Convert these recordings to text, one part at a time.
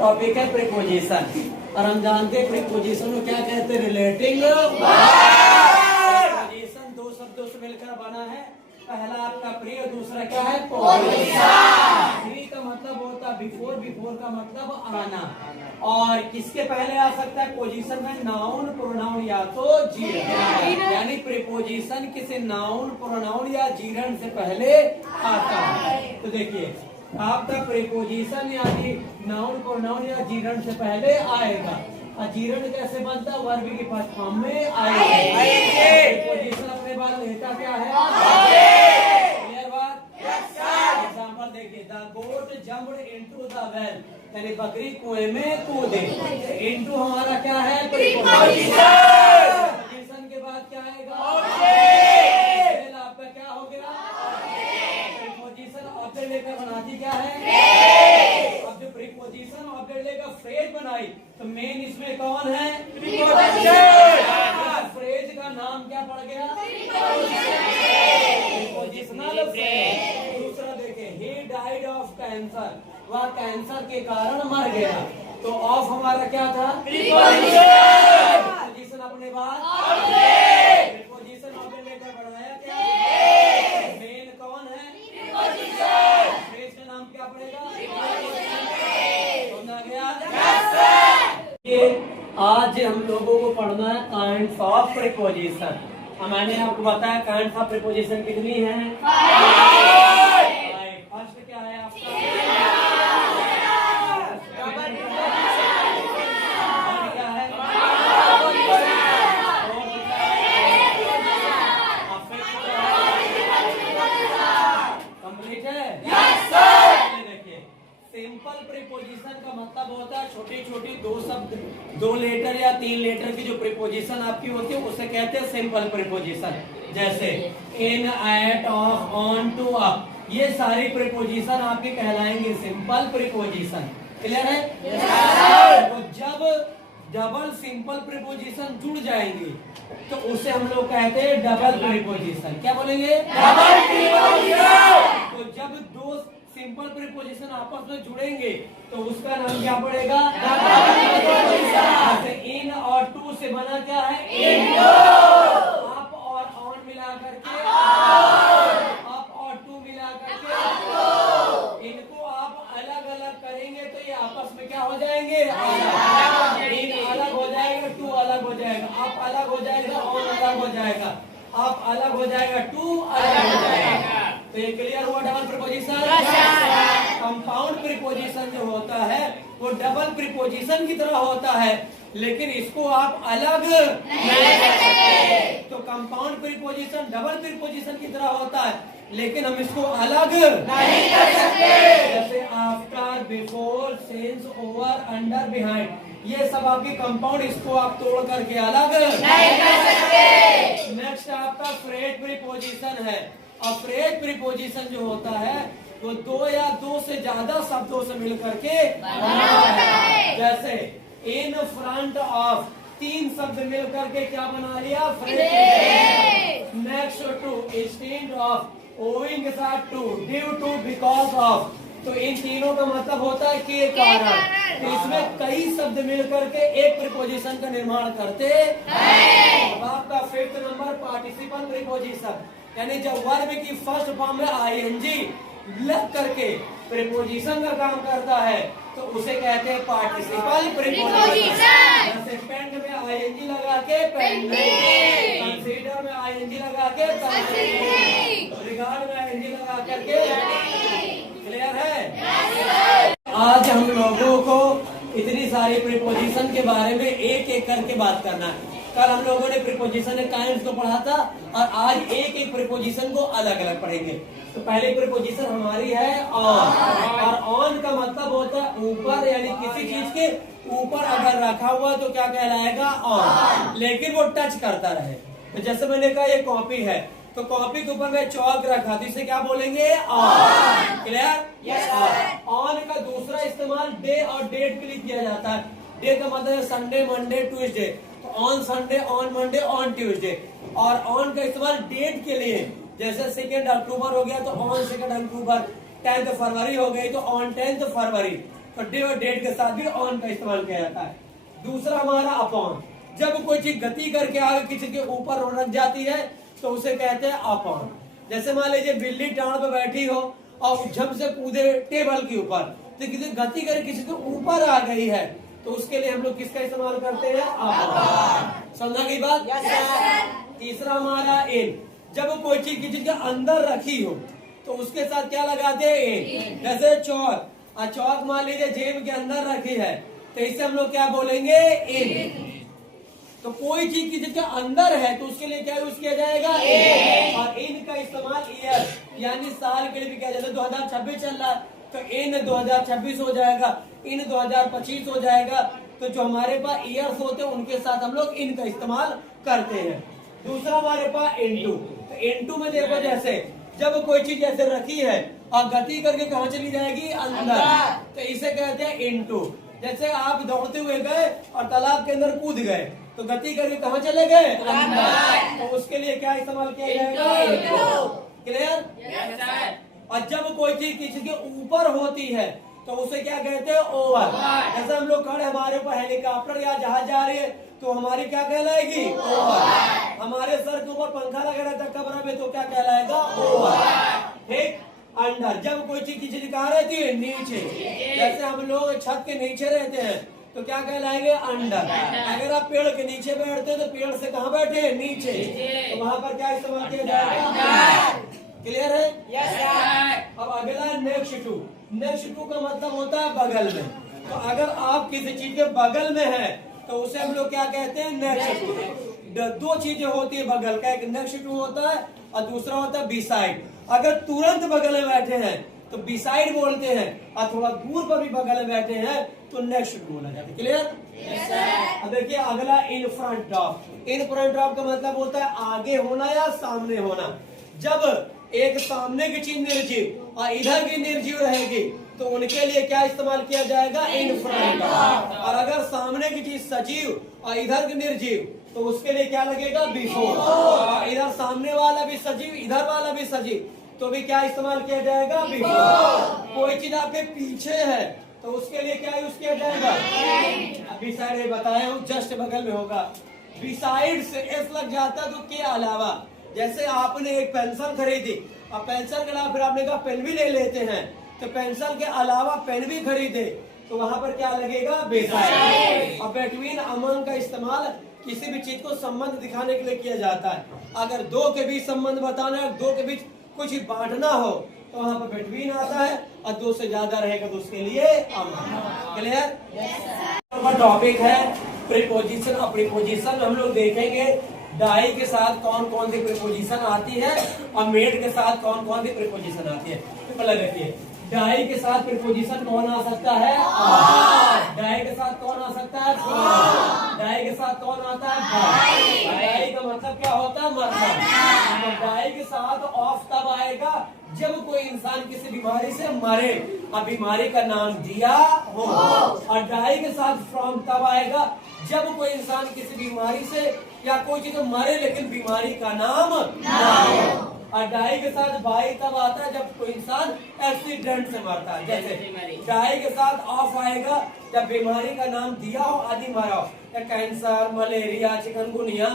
Topic है preposition और हम जानते हैं प्रीपोजिशन को क्या कहते हैं, रिलेटिंग। प्रीपोजिशन दो शब्दों से मिलकर बना है, पहला आपका प्री और दूसरा क्या है, पोजीशन। प्री का मतलब होता है बिफोर, बिफोर का मतलब आना, और किसके पहले आ सकता है पोजीशन में, नाउन, प्रोनाउन या तो जीरंड। यानी प्रीपोजिशन किसी नाउन, प्रोनाउन या जीरंड से पहले आता है। तो देखिए आपका प्रीपोजिशन यानी नाउन, प्रोनाउन या जीरंड से पहले आएगा। और जीरंड कैसे बनता है, वर्ब की फर्स्ट फॉर्म में आएगा। प्रीपोजिशन अपने बाद लेता क्या है, क्लियर बात। एग्जांपल देखिए, the goat jumped into the well, यानी बकरी कुएं में कूदे। इनटू हमारा क्या है, प्रीपोजिशन के बाद क्या आएगा, आपका क्या हो गया, प्रीपोजिशन ऑब्जेक्ट लेकर बनाती क्या है, अब जो प्रीपोजिशन ऑब्जेक्ट लेकर फ्रेज बनाई तो मेन इसमें कौन है, प्रीपोजिशन। फ्रेज का नाम क्या पड़ गया, प्रीपोजिशनल फ्रेज। दूसरा देखें, ही डाइड ऑफ कैंसर, वह कैंसर के कारण मर गया। तो ऑफ हमारा क्या था, प्रीपोजिशन अपने बाद प्रीपोजिशन ऑब्जेक्ट लेकर बढ़ाया क्या, मेन कौन है, फ्रेज का नाम क्या पड़ेगा, समझा गया। ये आज हम लोगों को पढ़ना है काइंड्स ऑफ प्रीपोजिशन। मैंने आपको बताया काइंड्स ऑफ प्रीपोजिशन कितनी है, फर्स्ट क्या है आपका, क्या है, कंप्लीट है। देखिए सिंपल प्रीपोजिशन का मतलब होता है छोटी छोटी दो शब्द, दो लेटर या तीन लेटर की जो प्रीपोजिशन आपकी होती है उसे कहते हैं सिंपल प्रीपोजिशन। जैसे in, at, of, on, to, up, ये सारी प्रीपोजिशन आपकी कहलाएंगे सिंपल प्रीपोजिशन। क्लियर है। तो जब डबल सिंपल प्रीपोजिशन जुड़ जाएंगे तो उसे हम लोग कहते हैं डबल प्रीपोजिशन। क्या बोलेंगे, डबल प्रीपोजिशन। तो जब दो सिंपल प्रीपोजिशन आपस में जुड़ेंगे तो उसका नाम क्या पड़ेगा, डबल प्रीपोजिशन। इन और टू से बना क्या है, इनटू। अप और ऑन मिला करके, अप और टू मिला करके, इनको आप अलग अलग करेंगे तो ये आपस में क्या हो जाएंगे, इन अलग हो जाएगा, टू अलग हो जाएगा, अप अलग हो जाएगा, ऑन अलग हो जाएगा, अप अलग हो जाएगा, टू अलग हो जाएगा। तो ये क्लियर हुआ डबल प्रीपोजिशन। कंपाउंड प्रीपोजिशन जो होता है वो डबल प्रीपोजिशन की तरह होता है, लेकिन इसको आप अलग नहीं कर सकते। तो कंपाउंड प्रीपोजिशन डबल प्रीपोजिशन की तरह होता है, लेकिन हम इसको अलग नहीं कर सकते। जैसे after, before, since, over, under, behind, ये सब आपकी कंपाउंड, इसको आप तोड़ करके अलग नहीं कर सकते। नेक्स्ट आपका फ्रेज प्रीपोजिशन है। और फ्रेज प्रीपोजिशन जो होता है वो दो या दो से ज्यादा शब्दों से मिलकर के बना है। जैसे इन, फ्रंट, ऑफ, तीन शब्द मिलकर के क्या बना लिया, phrase. Next to, instead of, owing के साथ to, due to, because of. तो इन तीनों का मतलब होता है के कारण। तो इसमें कई शब्द मिलकर के एक प्रीपोजिशन का निर्माण करते हैं। अब आपका फिफ्थ नंबर पार्टिसिपल प्रीपोजिशन, यानी जब वर्ब की फर्स्ट फॉर्म में आईएनजी लग करके प्रीपोजिशन का काम करता है तो उसे कहते हैं पार्टिसिपल प्रीपोजिशन। जैसे पेंड में आईएनजी लगा के पेंडिंग, कंसीडर में आईएनजी लगा के कंसीडरिंग, रिगार्ड में आईएनजी लगा करके। क्लियर है। आज हम लोगों को इतनी सारी प्रीपोजिशन के बारे में एक एक करके बात करना है। कल हम लोगों ने प्रीपोजिशन के काइंड्स को पढ़ा था और आज एक एक प्रीपोजिशन को अलग अलग पढ़ेंगे। तो पहले प्रीपोजिशन हमारी है ऑन, और ऑन का मतलब होता है ऊपर, यानी किसी चीज के ऊपर अगर रखा हुआ तो क्या कहलाएगा, ऑन, लेकिन वो टच करता रहे। तो जैसे मैंने कहा ये कॉपी है तो कॉपी के ऊपर मैं चौक रखा तो इसे क्या बोलेंगे, ऑन। क्लियर। ऑन का दूसरा इस्तेमाल डे और डेट के लिए किया जाता है। डे का मतलब है संडे, मंडे, ट्यूसडे, तो on Sunday, on Monday, on Tuesday. और ऑन का इस्तेमाल डेट के लिए, जैसे 2 अक्टूबर हो गया तो ऑन 2 अक्टूबर, 10 फरवरी हो गई तो ऑन 10 फरवरी। तो और डे और डेट के साथ भी ऑन का इस्तेमाल किया जाता है। दूसरा हमारा अपॉन, जब कोई चीज गति करके आगे किसी के ऊपर रख जाती है तो उसे कहते हैं अपॉन। जैसे मान लीजिए बिल्ली टांग पे बैठी हो और झप से कूदे टेबल के ऊपर, तो किसी गति करके किसी के ऊपर आ गई है तो उसके लिए हम लोग किसका इस्तेमाल करते हैं? अपॉन। समझा गई बात? तीसरा हमारा इन, जब कोई चीज किसी के अंदर रखी हो तो उसके साथ क्या लगाते हैं? इन। जैसे चौक, चौक मान लीजिए जेब के अंदर रखी है तो इससे हम लोग क्या बोलेंगे? इन। तो कोई चीज किसी के अंदर है तो उसके लिए क्या यूज किया जाएगा? और इन का इस्तेमाल ईयर यानी साल के लिए भी किया जाता है। 2026 चल रहा है तो इन 2026 हो जाएगा, इन 2025 हो जाएगा। तो जो हमारे पास ईयर्स होते हैं उनके साथ हम लोग इन का इस्तेमाल करते हैं। दूसरा हमारे पास इनटू, तो इनटू में देखो जैसे जब कोई चीज ऐसे रखी है और गति करके कहाँ चली जाएगी? अंदर, तो इसे कहते हैं इनटू। जैसे आप दौड़ते हुए गए और तालाब के अंदर कूद गए तो गति करके कहाँ चले गए? अंदर। तो उसके लिए क्या इस्तेमाल किया जाएगा? क्लियर? और जब कोई चीज किसी के ऊपर होती है तो उसे क्या कहते हैं? ओवर। जैसे हम लोग खड़े, हमारे ऊपर हेलीकॉप्टर या जहाज जा रही है तो हमारी क्या कहलाएगी? ओवर। हमारे सर के ऊपर पंखा लगा रहता है कमरा में तो क्या कहलाएगा? ओवर। ठीक। अंडर, जब कोई चीज किसी कहाँ रहती है? नीचे। जैसे हम लोग छत के नीचे रहते हैं तो क्या कहलाएंगे? अंडर। अगर आप पेड़ के नीचे बैठते हैं तो पेड़ से कहाँ बैठे हैं? नीचे। तो वहां पर क्या इस्तेमाल किया जाएगा? क्लियर है? यस। अब अगला नेक्स्ट टू। नेक्स्ट टू का मतलब होता है बगल में। तो अगर आप किसी चीज के बगल में है तो उसे हम लोग क्या कहते हैं? Next to. दो चीजें होती है बगल का, एक नेक्स्ट टू होता है और दूसरा होता है बिसाइड। अगर तुरंत बगल में बैठे हैं तो बिसाइड बोलते हैं और थोड़ा दूर पर भी बगल में बैठे हैं तो नेक्स्ट टू बोला जाता है। क्लियर? यस। अब देखिए अगला in front of. In front of का मतलब होता है आगे होना या सामने होना। जब एक सामने की चीज निर्जीव और इधर की निर्जीव रहेगी तो उनके लिए क्या इस्तेमाल किया जाएगा? In front of. और अगर सामने की चीज सजीव और इधर की निर्जीव तो उसके लिए क्या लगेगा? बिफोर। इधर सामने वाला भी सजीव इधर वाला भी सजीव तो भी क्या इस्तेमाल किया जाएगा? बिफोर। कोई चीज आपके पीछे है तो उसके लिए क्या यूज किया जाएगा? अभी साइड बताया हूँ, जस्ट बगल में होगा। बिसाइड से एस लग जाता तो के अलावा। जैसे आपने एक पेंसिल खरीदी और पेंसिल के अलावा फिर आपने कहा पेन भी ले लेते हैं तो पेंसिल के अलावा पेन भी खरीदे तो वहां पर क्या लगेगा? बिसाइड। और बिटवीन अमंग का इस्तेमाल किसी भी चीज को संबंध दिखाने के लिए किया जाता है। अगर दो के बीच संबंध बताना है, दो के बीच कुछ बांटना हो तो वहाँ पर बिटवीन आता है और दो से ज्यादा रहेगा तो उसके लिए अमंग। क्लियर? टॉपिक है प्रीपोजिशन और प्रीपोजिशन। हम लोग देखेंगे डाई के साथ कौन कौन सी प्रीपोजिशन आती है और मेड के साथ कौन कौन सी प्रीपोजिशन आती है। तो पहले देखिए डाई के साथ प्रीपोजिशन कौन आ सकता है? डाई के साथ कौन आ सकता है? डाई के साथ कौन आता है? डाई का मतलब क्या होता है? मतलब डाई के साथ ऑफ तब आएगा जब कोई इंसान किसी बीमारी से मरे और बीमारी का नाम दिया हो। और डाई के साथ फ्रॉम तब आएगा जब कोई इंसान किसी बीमारी से या कोई चीज मरे लेकिन बीमारी का नाम ना हो। और डाई के साथ बाई तब आता है जब कोई इंसान एक्सीडेंट से मरता है। जैसे डाई के साथ ऑफ आएगा जब बीमारी का नाम दिया हो आदि मरा हो, या कैंसर, मलेरिया, चिकनगुनिया,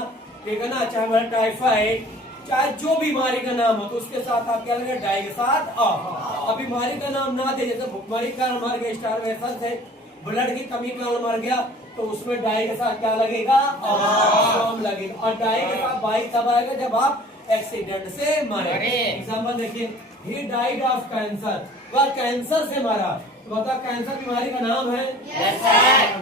ठीक है ना, चाहे टाइफाइड, चाहे जो बीमारी का नाम हो तो उसके साथ आप क्या लगेगा? डाई के साथ ऑफ। अब बीमारी का नाम ना दे, जैसे भुखमरी का कारण मर गया, स्टारवेशन से, ब्लड की कमी के कारण मर गया तो उसमें डाई के साथ क्या लगेगा? ऑफ लगेगा। और डाई के साथ बाई तब आएगा जब आप एक्सीडेंट से मरे। एग्जाम्पल देखिए, ही डाइड ऑफ कैंसर, वह कैंसर से मरा। तो बता कैंसर बीमारी का नाम है?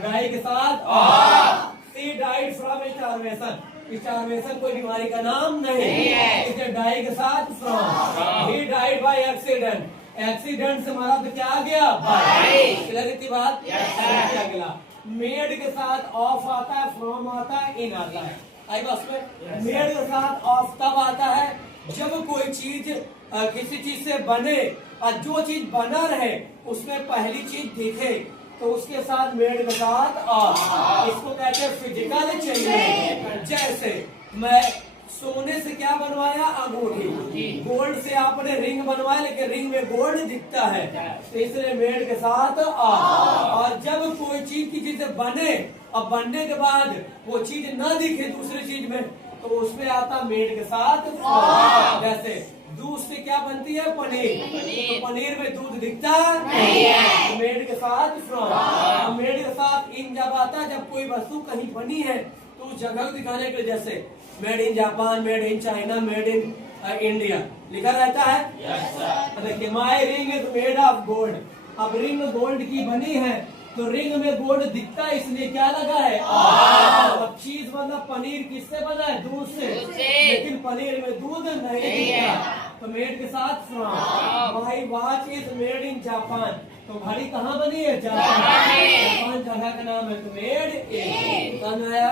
डाई के साथ of. She died from starvation, starvation कोई बीमारी का नाम नहीं है, इसलिए डाई के साथ from. He died by accident, accident से मरा तो क्या आ गया? बाय। क्लियर बात? अगला मेड के साथ ऑफ आता है, फ्रॉम आता है, इन आता है। आई बस में मेड के साथ ऑफ तब आता है जब कोई चीज किसी चीज से बने और जो चीज बना रहे उसमें पहली चीज दिखे तो उसके साथ मेड के साथ ऑफ। इसको कहते हैं फिजिकल चेंज। जैसे मैं सोने से क्या बनवाया? अंगूठी। गोल्ड से आपने रिंग बनवाया, लेकिन रिंग में गोल्ड दिखता है, तो इसलिए मेड के साथ आ। और जब कोई चीज की चीज बने, अब बनने के बाद वो चीज न दिखे दूसरी चीज में, तो उसमें आता मेड के साथ फ्रॉम। जैसे दूध से क्या बनती है? पनीर। तो पनीर में दूध दिखता नहीं है, तो मेड के साथ फ्रॉम। मेड के साथ इन जब आता है, जब कोई वस्तु कहीं बनी है तो उस जगह को दिखाने के लिए, जैसे made in Japan, made in China, made in India लिखा रहता है। देखिए my ring is made of gold. अब रिंग गोल्ड की बनी है, तो रिंग में गोल्ड दिखता है, इसलिए क्या लगा है? अब चीज मतलब पनीर किससे बना है? दूध से, लेकिन पनीर में दूध नहीं दिखता, तो मेड के साथ from. My watch is made in Japan. तो घड़ी कहाँ बनी है? जापान जगह का नाम है, तो मेड इन आया।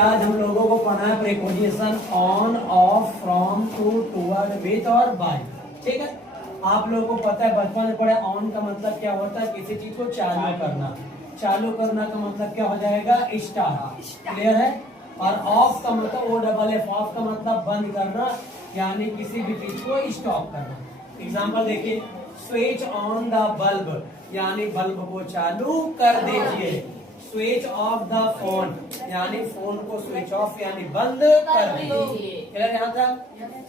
आज हम लोगों को पढ़ना है preposition on, of, from, to, toward, with और बाय। ठीक है, आप लोगों को पता है, बचपन में पढ़े ऑन का मतलब क्या होता है? किसी चीज को चालू करना। चालू करना का मतलब क्या हो जाएगा? स्टार्ट। क्लियर है? और ऑफ का मतलब OFF, ऑफ का मतलब बंद करना, यानी किसी भी चीज को स्टॉप करना। एग्जाम्पल देखिए, स्विच ऑन द बल्ब, यानी बल्ब को चालू कर दीजिए। स्विच ऑफ द फोन, यानी फोन को स्विच ऑफ यानी बंद कर दीजिए। क्लियर यहाँ तक?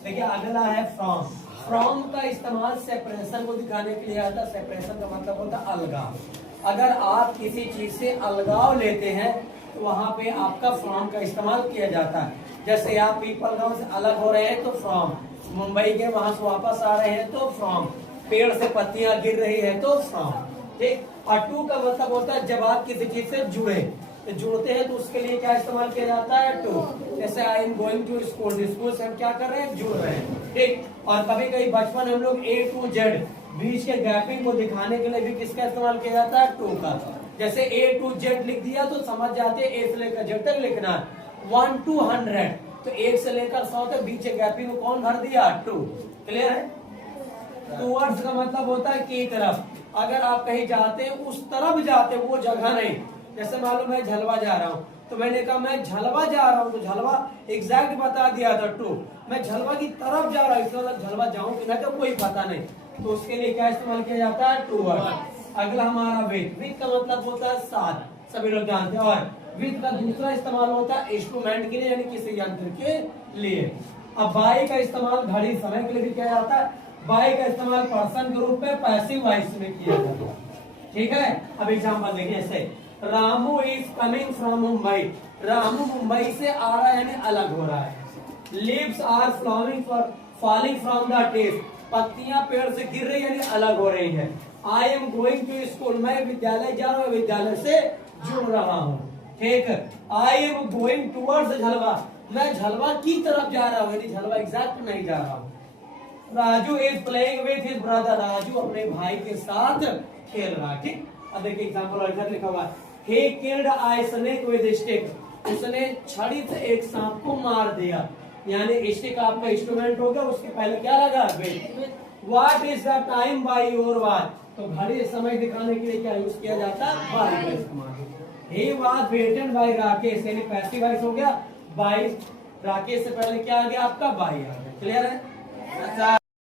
देखिए अगला है फ्रॉम। फ्रॉम का इस्तेमाल सेपरेशन को दिखाने के लिए आता है। सेपरेशन का मतलब होता है अलगाव। अगर आप किसी चीज से अलगाव लेते हैं, तो वहां पे आपका फ्रॉम का इस्तेमाल किया जाता है। जैसे आप पीपल गांव से अलग हो रहे हैं, तो फ्रॉम। मुंबई के वहां से वापस आ रहे हैं, तो फ्रॉम। पेड़ से पत्तियां गिर रही है, तो फ्रॉम। ठीक। और टू का मतलब होता है जब आप किसी चीज से जुड़े, तो जुड़ते हैं तो उसके लिए क्या इस्तेमाल किया जाता है? टू। जैसे I am going to school, school से हम क्या कर रहे हैं? जुड़ रहे हैं। ठीक। और कभी कभी बचपन हम लोग A to Z बीच के गैपिंग को दिखाने के लिए भी किसका इस्तेमाल किया जाता है? टू का। जैसे A to Z लिख दिया तो समझ जाते हैं A से लेकर Z तक लिखना है। 1 to 100, तो 1 से लेकर 100 तक बीच के गैपिंग को कौन भर दिया? टू। क्लियर है? टूवर्ड्स का मतलब होता है की तरफ। अगर आप कहीं जाते हैं, उस तरफ जाते, वो जगह नहीं। जैसे मालूम मैं झलवा जा रहा हूँ, तो मैंने कहा मैं झलवा जा रहा हूँ, तो झलवा एग्जैक्ट बता दिया था टू। मैं झलवा की तरफ जा रहा हूँ, इसका मतलब झलवा जाऊँ कि नहीं तो कोई पता नहीं, तो उसके लिए क्या इस्तेमाल किया जाता है? टूवर्ड। अगला हमारा विथ। विथ का मतलब होता है साथ, सभी लोग जानते हैं। और विथ का दूसरा इस्तेमाल होता है इंस्ट्रूमेंट के लिए, यानी किसी यंत्र के लिए। अब बाय का इस्तेमाल घड़ी समय के लिए भी किया जाता है। बाय का इस्तेमाल पर्सन के रूप में पैसिव वॉइस में किया जाता है। ठीक है, अब एग्जांपल देखिए, ऐसे Ramu is coming from Mumbai. Ramu Mumbai से आ रहा है, यानी अलग हो रहा है। Leaves are falling from the trees. पत्तियां पेड़ से गिर रही है, यानी अलग हो रही है। I am going to school, मैं विद्यालय जा रहा हूँ, विद्यालय से जुड़ रहा हूँ। ठीक है, I am going towards Jhalwa, मैं झलवा की तरफ जा रहा हूँ, यानी झलवा एग्जैक्ट नहीं जा रहा हूँ। Raju is playing with his brother, Raju अपने भाई के साथ खेल रहा है। ठीक। अब देखिए एग्जांपल और इधर लिखा हुआ है, he killed a snake with a stick, उसने छड़ी से एक सांप को मार दिया, यानी स्टिक आपका इंस्ट्रूमेंट हो गया, उसके पहले क्या लगा? With. What is the time by your watch, तो घड़ी समय दिखाने के लिए क्या यूज किया जाता है? बाय का इस्तेमाल। he was beaten by Rakesh, यानी पैसिव वॉइस हो गया। बाय राकेश से पहले क्या आ गया आपका? बाय आ गया। क्लियर है? अच्छा।